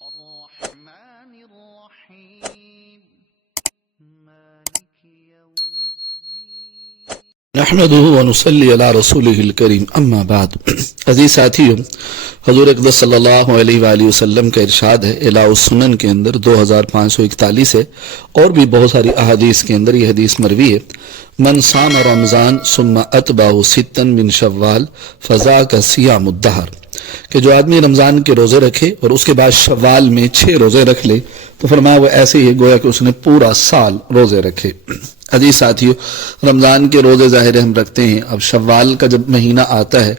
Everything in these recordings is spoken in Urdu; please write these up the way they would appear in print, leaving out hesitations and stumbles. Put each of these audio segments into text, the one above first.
الرحمن الرحيم مالك يوم الدين نحمده ونصلي على رسوله الكريم اما بعد. عزیز ساتھیو، حضور اقدس صلی اللہ علیہ وآلہ وسلم کا ارشاد ہے اعلاء السنن کے اندر 2541 ہے، اور بھی بہت ساری احادیث کے اندر یہ حدیث مروی ہے، من صام رمضان ثم اتبعه ستا من شوال فذاک صیام الدہر، کہ جو آدمی رمضان کے روزے رکھے اور اس کے بعد شوال میں 6 روزے رکھ لے تو فرمایا وہ ایسے ہی گویا کہ اس نے پورا سال روزے رکھے۔ عزیز ساتھیو، رمضان کے روزے ظاہر ہم رکھتے ہیں، اب شوال کا جب مہینہ آتا ہے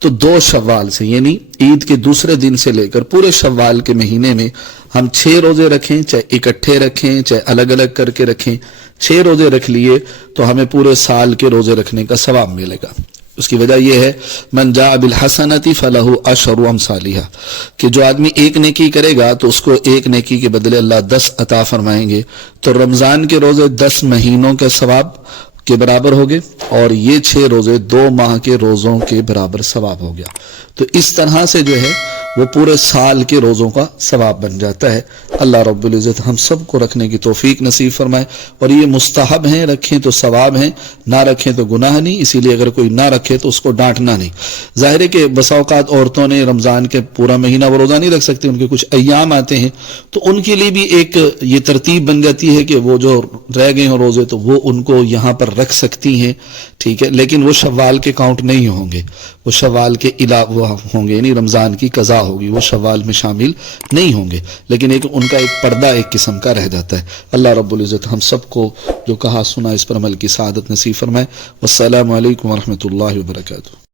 تو 2 شوال سے یعنی عید کے دوسرے دن سے لے کر پورے شوال کے مہینے میں ہم 6 روزے رکھیں، چاہے اکٹھے رکھیں چاہے الگ الگ کر کے رکھیں، 6 روزے رکھ لیے تو ہمیں پورے سال کے روزے رکھنے کا ثواب ملے گا۔ اس کی وجہ یہ ہے من جاء بالحسنۃ فلہ عشر امثالھا، کہ جو آدمی ایک نیکی کرے گا تو اس کو ایک نیکی کے بدلے اللہ 10 عطا فرمائیں گے۔ تو رمضان کے روزے 10 مہینوں کے ثواب کے برابر ہو گئے، اور یہ 6 روزے 2 ماہ کے روزوں کے برابر ثواب ہو گیا۔ تو اس طرح سے جو ہے وہ پورے سال کے روزوں کا ثواب بن جاتا ہے۔ اللہ رب العزت ہم سب کو رکھنے کی توفیق نصیب فرمائے، اور یہ مستحب ہیں، رکھیں تو ثواب ہیں، نہ رکھیں تو گناہ نہیں، اسی لیے اگر کوئی نہ رکھے تو اس کو ڈانٹنا نہیں۔ ظاہر ہے کہ بسا اوقات عورتوں نے رمضان کے پورا مہینہ وہ روزہ نہیں رکھ سکتے، ان کے کچھ ایام آتے ہیں، تو ان کے لیے بھی ایک یہ ترتیب بن جاتی ہے کہ وہ جو رہ گئے ہیں روزے تو وہ ان کو یہاں پر رکھ سکتی ہیں، ٹھیک ہے، لیکن وہ شوال کے کاؤنٹ نہیں ہوں گے، وہ شوال کے علاوہ ہوں گے، یعنی رمضان کی قضا ہوگی، وہ شوال میں شامل نہیں ہوں گے، لیکن ان کا ایک پردہ ایک قسم کا رہ جاتا ہے۔ اللہ رب العزت ہم سب کو جو کہا سنا اس پر عمل کی سعادت نصیب فرمائے۔ والسلام علیکم ورحمۃ اللہ وبرکاتہ۔